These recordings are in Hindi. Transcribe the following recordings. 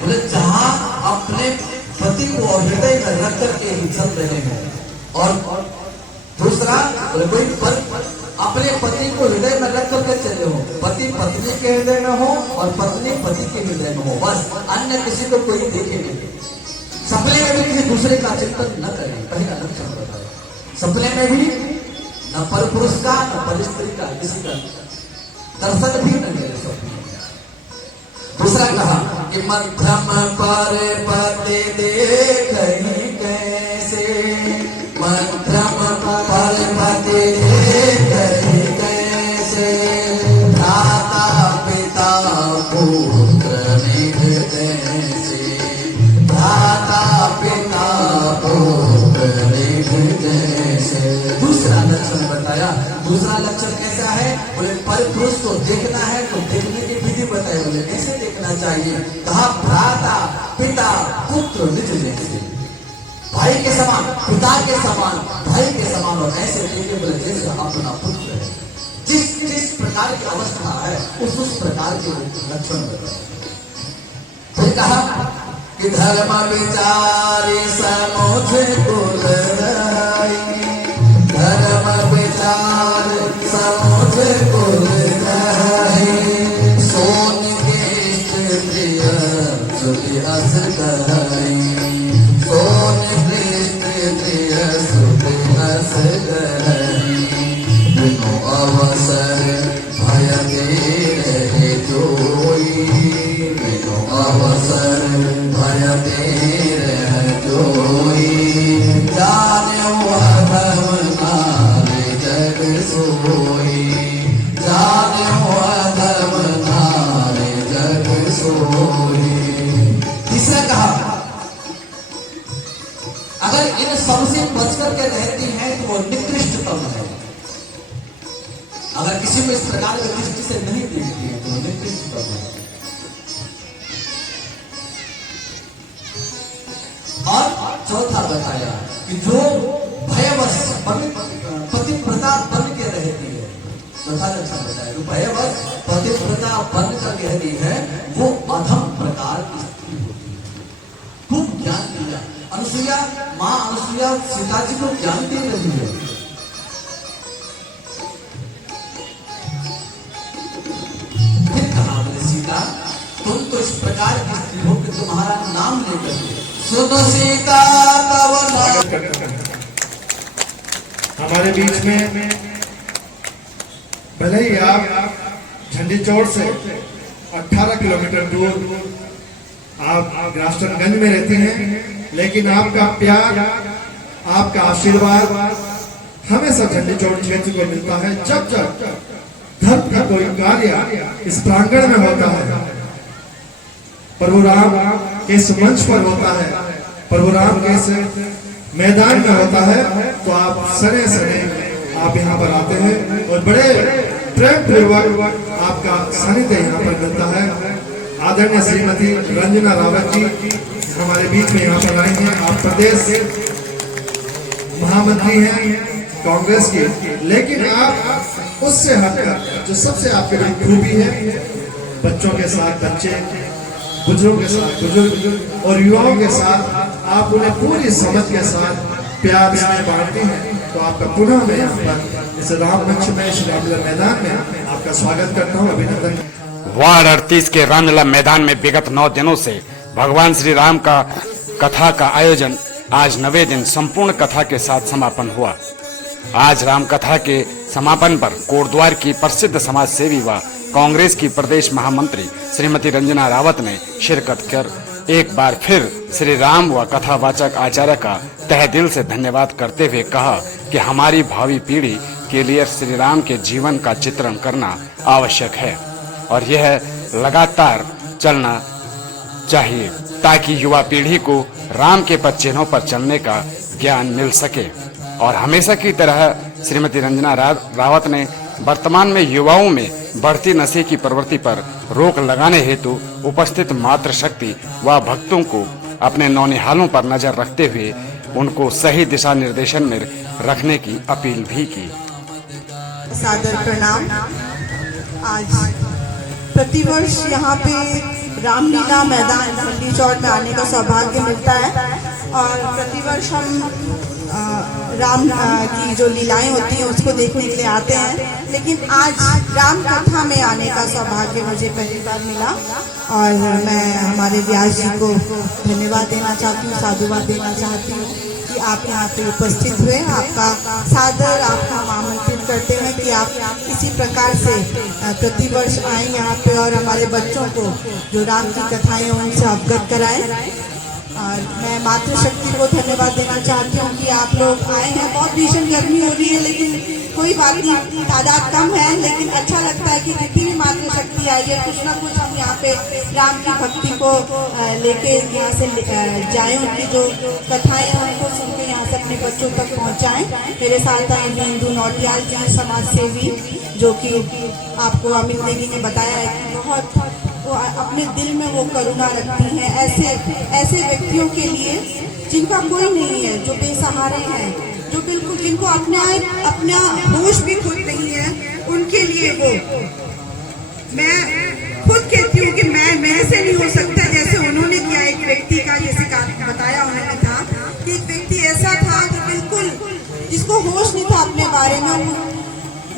बोले जहां अपने पति को हृदय में रख करके ही चल रहे हैं, और दूसरा कोई अपने पति को हृदय में रख करके चले हो, पति पत्नी के हृदय में हो और पत्नी पति के हृदय में हो, बस अन्य किसी को कोई देखे नहीं। सपने में भी किसी दूसरे का चिंतन न करें, पहला लक्षण बताया। सपने में भी न पर पुरुष का न पर स्त्री का किसी का दर्शन भी न मेरे सपने। दूसरा कहा कि मध्यम पर पति देख कैसे, मध्यम पर पति देख कैसे, भ्राता पिता पुत्र निध जैसे, भ्राता पिता पुत्र निध जैसे। दूसरा लक्षण बताया। दूसरा लक्षण कैसा है? बोले पर पुरुष को देखना है तो देखने की विधि बताए। बोले कैसे देखना चाहिए? कहा भ्राता पिता पुत्र निज जैसे, भाई के समान, पिता के समान, भाई के समान, और ऐसे देखे बोले जैसे अपना पुत्र है। जिस प्रकार की अवस्था है उस प्रकार के लक्षण बताए। फिर कहा कि धर्म विचारी समुझ कुल राई, धर्म विचार समुझ कुल राई, सोन के प्रिय सुखी अस कराई, सोन प्रिय सुखी अस कराई, बिनु अवसर भय दे रहे जोई, बिनु अवसर भय दे रहे जोई, जाने धर्म नारे जग सोई, जाने धर्म नारे जग सोई। तीसरा कहा अगर इन सबसे बचकर के रहती हैं तो वो निकृष्टतम है। अगर किसी को इस प्रकार की दृष्टि से नहीं देखती है तो वो निकृष्टतम है। और चौथा बताया कि जो भयवश पतिव्रता बन के रहती है, चौथा लक्षण बताया जो भयवश पतिव्रता बन कर रहती है वो अधम प्रकार की स्त्री होती है। खूब ज्ञान दिया अनुसुईया, मां अनुसुईया सीता जी को ज्ञान दे रही है। फिर कहा बोले सीता तुम तो इस प्रकार की स्त्री हो कि तुम्हारा नाम लेकर सुनो सीता तब नाम। हमारे बीच में भले ही आप झंडी चौड़ से 18 किलोमीटर दूर आप राष्ट्रगंज में रहती हैं, लेकिन आपका प्यार, आपका आशीर्वाद हमेशा झंडी चौड़ क्षेत्र को मिलता है। जब जब धर्म का कोई कार्य इस प्रांगण में होता है, प्रभु राम के इस मंच पर होता है, प्रभु राम के इस मैदान में होता है, तो आप सने सने आप यहाँ पर आते हैं और बड़े प्रेम पूर्वक आपका सानिध्य यहाँ पर मिलता है। आदरणीय श्रीमती रंजना रावत जी हमारे बीच में यहाँ पर आई हैं। आप प्रदेश महामंत्री हैं कांग्रेस की, लेकिन आप उससे हटकर जो सबसे आपके लिए खूबी है, बच्चों के साथ बच्चे, बुजुर्गों के साथ बुजुर्ग और युवाओं के साथ आप उन्हें पूरी समझ के साथ प्यार से बांटते हैं। तो आपका पुनः मैं यहाँ पर इस राम मंच में, श्री रामलीला मैदान में आपका स्वागत करता हूँ, अभिनंदन। वार्ड 38 के रामलीला मैदान में विगत 9 दिनों से भगवान श्री राम का कथा का आयोजन आज 9वें दिन संपूर्ण कथा के साथ समापन हुआ। आज राम कथा के समापन पर कोटद्वार की प्रसिद्ध समाज सेवी व कांग्रेस की प्रदेश महामंत्री श्रीमती रंजना रावत ने शिरकत कर एक बार फिर श्री राम व कथावाचक आचार्य का तहे दिल से धन्यवाद करते हुए कहा कि हमारी भावी पीढ़ी के लिए श्री राम के जीवन का चित्रण करना आवश्यक है और यह लगातार चलना चाहिए ताकि युवा पीढ़ी को राम के पद चिन्हों पर चलने का ज्ञान मिल सके। और हमेशा की तरह श्रीमती रंजना रावत ने वर्तमान में युवाओं में बढ़ती नशे की प्रवृत्ति पर रोक लगाने हेतु उपस्थित मातृशक्ति व भक्तों को अपने नौनिहालों पर नजर रखते हुए उनको सही दिशा निर्देशन में रखने की अपील भी की। सादर प्रणाम। आज प्रतिवर्ष यहाँ पे रामलीला मैदान झंडी चौड़ में आने का सौभाग्य मिलता है और प्रतिवर्ष हम राम की जो लीलाएं होती हैं उसको देखने के लिए आते हैं, लेकिन आज राम कथा में आने का सौभाग्य मुझे पहली बार मिला और मैं हमारे व्यास जी को धन्यवाद देना चाहती हूँ, साधुवाद देना चाहती हूँ कि आप यहाँ पे उपस्थित हुए। आपका सादर आपको हम आमंत्रित करते हैं कि आप इसी प्रकार से प्रतिवर्ष आए यहाँ पे और हमारे बच्चों को जो राम की कथाएं हैं उनसे अवगत कराएं। और मैं मातृशक्ति को धन्यवाद देना चाहती हूँ कि आप लोग आए हैं। बहुत भीषण गर्मी हो रही है लेकिन कोई बात नहीं, तादाद कम है लेकिन अच्छा लगता है कि जितनी भी मातृशक्ति आई है कुछ ना कुछ हम यहाँ पे राम की भक्ति को लेके यहाँ से जाएं, उनकी जो कथाएं हैं उनको सुन के यहाँ से अपने बच्चों तक पहुँचाएं। मेरे साथ आए बिंदु नौटियाल जी, समाज सेवी, जो कि आपको अमित नेगी ने बताया है कि बहुत वो अपने दिल में वो करुणा रखती हैं ऐसे व्यक्तियों के लिए जिनका कोई नहीं है, जो बेसहारे हैं, जो बिल्कुल जिनको अपना होश भी खुद नहीं है, उनके लिए वो। मैं खुद कहती हूँ कि मैं से नहीं हो सकता जैसे उन्होंने किया। एक व्यक्ति का जैसे बताया उन्होंने था कि एक व्यक्ति ऐसा था जो बिल्कुल जिसको होश नहीं था अपने बारे में,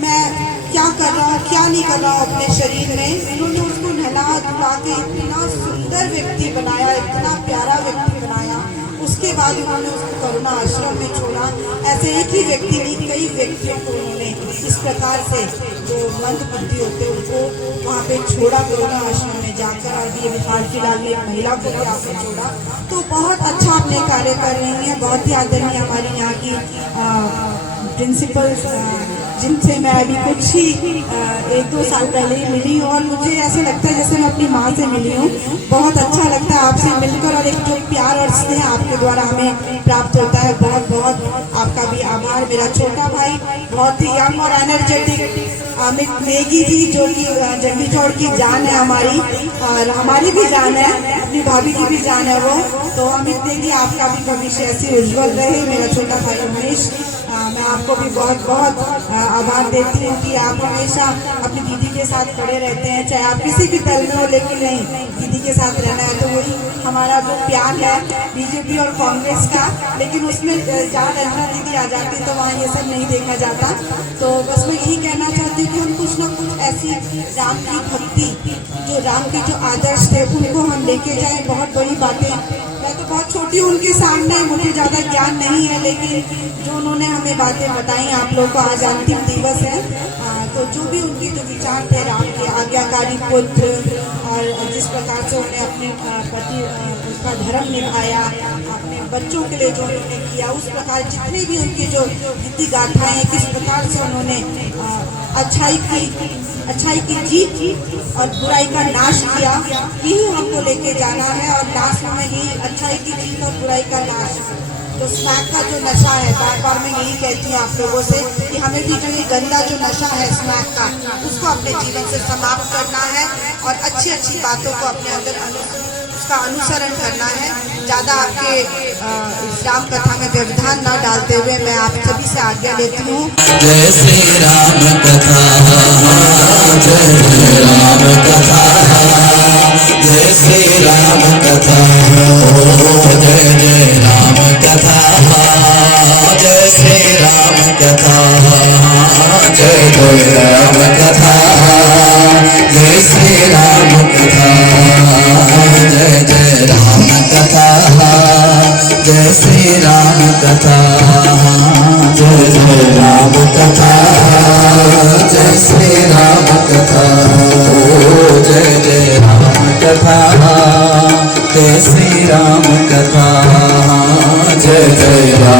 मैं क्या कर रहा हूँ क्या नहीं कर रहा हूँ अपने शरीर में। उन्होंने उसको नहला धुला के इतना सुंदर व्यक्ति बनाया, इतना प्यारा व्यक्ति बनाया। उसके बाद उन्होंने उसको करुणा आश्रम में छोड़ा। ऐसे एक ही व्यक्ति नहीं, कई व्यक्तियों को उन्होंने इस प्रकार से जो मंद बुद्धि होते उनको वहाँ पे छोड़ा करुणा आश्रम में जाकर। अभी हाल फिलहाल में एक महिला को भी आपने छोड़ा। तो बहुत अच्छा अपने कार्य कर रही हैं। बहुत ही आदरणीय हमारी यहाँ की प्रिंसिपल जिनसे मैं अभी कुछ ही 1-2 साल पहले ही मिली हूँ और मुझे ऐसा लगता है जैसे मैं अपनी माँ से मिली हूँ। बहुत अच्छा लगता है आपसे मिलकर और एक जो प्यार और स्नेह आपके द्वारा हमें प्राप्त होता है। बहुत बहुत आपका भी आभार। मेरा छोटा भाई बहुत ही यंग और एनर्जेटिक अमित नेगी जी, जो कि झंडी चौड़ की जान है हमारी और हमारी भी जान है, अपनी भाभी की भी जान है वो। तो अमित नेगी आपका भी भविष्य ऐसे उज्जवल रहे। मेरा छोटा भाई उमेश, मैं आपको भी बहुत बहुत आभार देती हूँ कि आप हमेशा अपनी दीदी के साथ खड़े रहते हैं, चाहे आप किसी भी दल में हो, लेकिन नहीं, दीदी के साथ रहना है। तो वही हमारा जो प्यार है बीजेपी और कांग्रेस का, लेकिन उसमें जहाँ रंजना दीदी आ जाती तो वहाँ ये सब नहीं देखा जाता। तो बस मैं यही कहना चाहती हूँ कि हम कुछ ना कुछ ऐसी राम की भक्ति, जो राम के जो आदर्श थे उनको हम लेके जाएं। बहुत बड़ी बातें, मैं तो बहुत छोटी हूँ उनके सामने, मुझे ज़्यादा ज्ञान नहीं है, लेकिन जो उन्होंने हमें बातें बताई, आप लोग को आज अंतिम दिवस है, तो जो भी उनकी जो विचार थे राम के आज्ञाकारी पुत्र और जिस प्रकार से उन्हें अपने पति उसका धर्म निभाया, अपने बच्चों के लिए जो उन्होंने किया, उस प्रकार जितने भी उनकी जो नीति गाथाएं हैं, किस प्रकार से उन्होंने अच्छाई की जीत और बुराई का नाश किया, यही हमको लेके जाना है। और लास्ट में यही अच्छाई की जीत और बुराई का नाश, जो स्मैक का जो नशा है, बार बार मैं यही कहती हूँ आप लोगों से कि हमें भी जो ये गंदा जो नशा है स्मैक का, उसको अपने जीवन से समाप्त करना है और अच्छी अच्छी बातों को अपने अंदर उसका अनुसरण करना है। ज़्यादा आपके राम कथा में व्यवधान न डालते हुए मैं आप सभी से आज्ञा लेती हूँ। जय श्री राम कथा, जय राम कथा, जय श्री राम कथा, जय जय राम कथा, जय श्री राम कथा, जय जय राम कथा, जय श्री राम कथा, जय जय राम कथा, जय श्री राम कथा, जय जय राम कथा, जय श्री राम कथा, जय जय राम कथा, जय श्री राम कथा, जय जय राम।